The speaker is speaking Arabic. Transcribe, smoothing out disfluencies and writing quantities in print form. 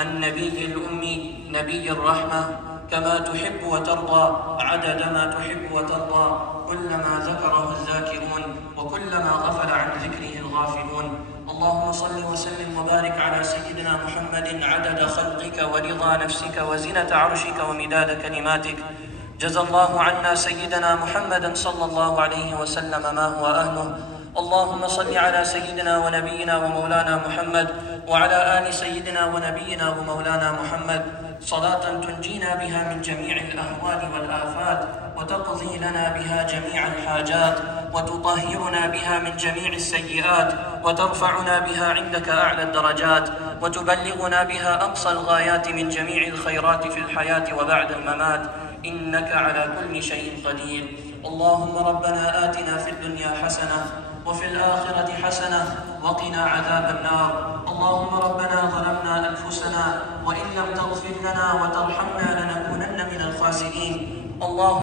النبي الأمي نبي الرحمة، كما تحب وترضى عدد ما تحب وترضى، كلما ذكره الذاكرون وكلما غفل عن ذكره الغافلون. اللهم صل وسلم وبارك على سيدنا محمد عدد خلقك ورضا نفسك وزنة عرشك ومداد كلماتك. جزى الله عنا سيدنا محمدا صلى الله عليه وسلم ما هو أهله. اللهم صل على سيدنا ونبينا ومولانا محمد وعلى آل سيدنا ونبينا ومولانا محمد، صلاة تنجينا بها من جميع الأهوال والآفات، وتقضي لنا بها جميع الحاجات، وتطهرنا بها من جميع السيئات، وترفعنا بها عندك أعلى الدرجات، وتبلغنا بها أقصى الغايات من جميع الخيرات في الحياة وبعد الممات، إنك على كل شيء قدير. اللهم ربنا آتنا في الدنيا حسنة وفي الآخرة حسنة وقنا عذاب النار. اللهم ربنا ظلمنا أنفسنا وإن لم تغفر لنا وترحمنا لنكونن من الخاسرين. اللهم